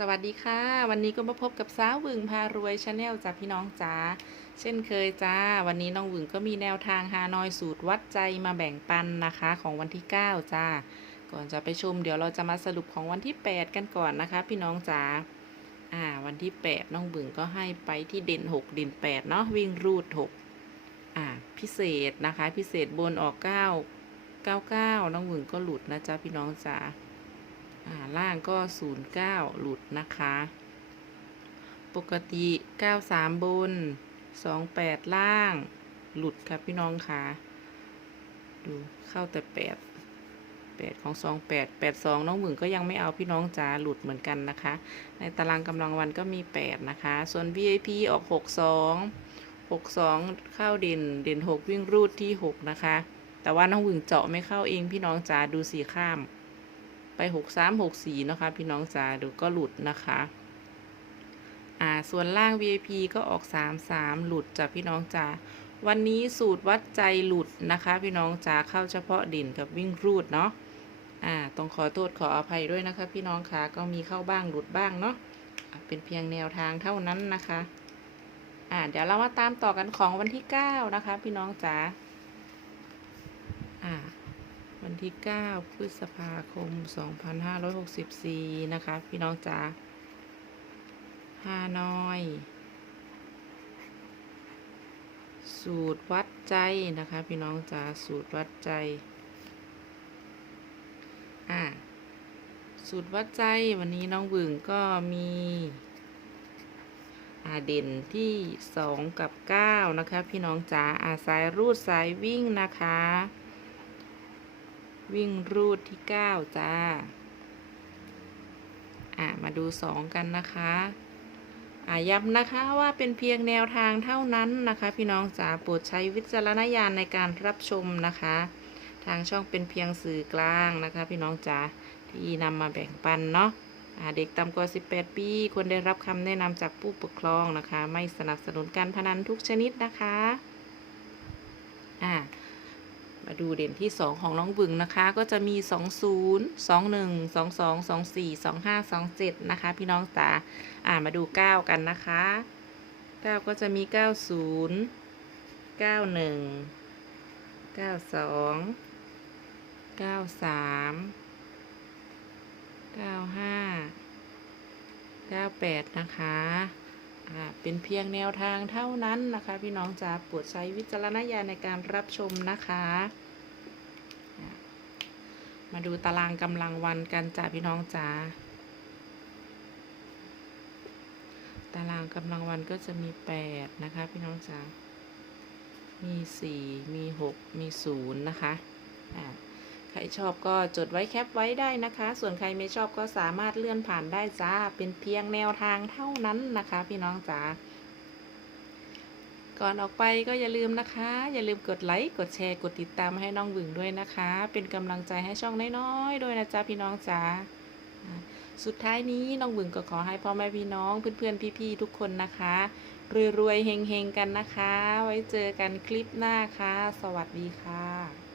สวัสดีค่ะ วันนี้ก็มาพบกับสาววึงพารวยชาแนลจ้าพี่น้องจ๋าเช่นเคยจ้า วันนี้น้องวึงก็มีแนวทางฮานอยสูตรวัดใจมาแบ่งปันนะคะของวันที่ 9 จ้า ก่อนจะไปชมเดี๋ยวเราจะมาสรุปของวันที่ 8 กันก่อนนะคะ พี่น้องจ๋าอ่า วันที่ 8 น้องวึงก็ให้ไปที่เด่น 6 เด่น8เนาะวิ่งรูด 6 อ่า พิเศษนะคะ พิเศษบนออก 9 99 น้องวึงก็หลุดนะจ๊ะพี่น้องจ๋า ล่างก็ 09 หลุดนะคะ ปกติ 93 บน 28 ล่าง หลุดครับพี่น้องค่ะ ดูเข้าแต่ 8 8 ของ 28 82 น้องหมึงก็ยังไม่เอาพี่น้องจ๋าหลุดเหมือนกันนะคะ ในตารางกำลังวันก็มี 8 นะคะ ส่วน VIP ออก 62 62 เข้าเด่นเด่น 6 วิ่งรูดที่ 6 นะคะ แต่ว่าน้องหมึงเจาะไม่เข้าเองพี่น้องจ๋าดูสีข้าม ไปหกสามหกสี่นะคะ พี่น้องจ๋าเดี๋ยวก็หลุดนะคะอ่าส่วนล่าง VIP ก็ออกสามสามหลุดจ้ะพี่น้องจ๋าวันนี้สูตรวัดใจหลุดนะคะ พี่น้องจ๋าเข้าเฉพาะเด่นกับวิ่งรูดเนาะอ่าต้องขอโทษขออภัยด้วยนะคะ พี่น้องคะก็มีเข้าบ้างหลุดบ้างเนาะะเป็นเพียงแนวทางเท่านั้นนะคะอ่าเดี๋ยวเรามาตามต่อกันของวันที่เก้านะคะ พี่น้องจ๋า ที่ 9 พฤษภาคม 2564 นะคะ พี่น้องจ๋าฮานอย สูตรวัดใจนะคะ พี่น้องจ๋าสูตรวัดใจ อ่าสูตรวัดใจวันนี้น้องบึงก็มีอาเด่นที่ 2 กับ 9 นะคะ พี่น้องจ๋าอาสายรูดสายวิ่งนะคะ วิ่งรูดที่ 9 จ้า อ่ามาดู 2 กันนะคะอ่าย้ำนะคะว่าเป็นเพียงแนวทางเท่านั้นนะคะ พี่น้องจ๋าโปรดใช้วิจารณญาณในการรับชมนะคะ ทางช่องเป็นเพียงสื่อกลางนะคะ พี่น้องจ๋าที่นำมาแบ่งปันเนาะอ่าเด็กต่ำกว่า 18 ปีควรได้รับคำแนะนำจากผู้ปกครองนะคะ ไม่สนับสนุนการพนันทุกชนิดนะคะ อ่า มาดูเด่นที่ 2 ของน้องบึงนะคะ ก็จะมี 20 21 22 24 25 27 นะคะ พี่น้องจ๋าอ่ามาดู 9 กันนะคะ 9 ก็จะมี 90 91 92 93 95 98 นะคะ เป็นเพียงแนวทางเท่านั้นนะคะ พี่น้องจ๋าโปรดใช้วิจารณญาณในการรับชมนะคะ มาดูตารางกำลังวันกันจ้าพี่น้องจ๋าตารางกำลังวันก็จะมี 8 นะคะ พี่น้องจ๋า มี 4 มี 6 มี 0 นะคะ อ่า ใครชอบก็จดไว้แคปไว้ได้นะคะ ส่วนใครไม่ชอบก็สามารถเลื่อนผ่านได้จ้า เป็นเพียงแนวทางเท่านั้นนะคะ พี่น้องจ๋า ก่อนออกไปก็อย่าลืมนะคะ อย่าลืมกดไลค์ กดแชร์ กดติดตามให้น้องบึงด้วยนะคะ เป็นกำลังใจให้ช่องน้อยๆด้วยนะจ๊ะพี่น้องจ๋าสุดท้ายนี้น้องบึงก็ขอให้พ่อแม่พี่น้องเพื่อนๆพี่ๆทุกคนนะคะรวยๆเฮงๆกันนะคะ ไว้เจอกันคลิปหน้าค่ะ สวัสดีค่ะ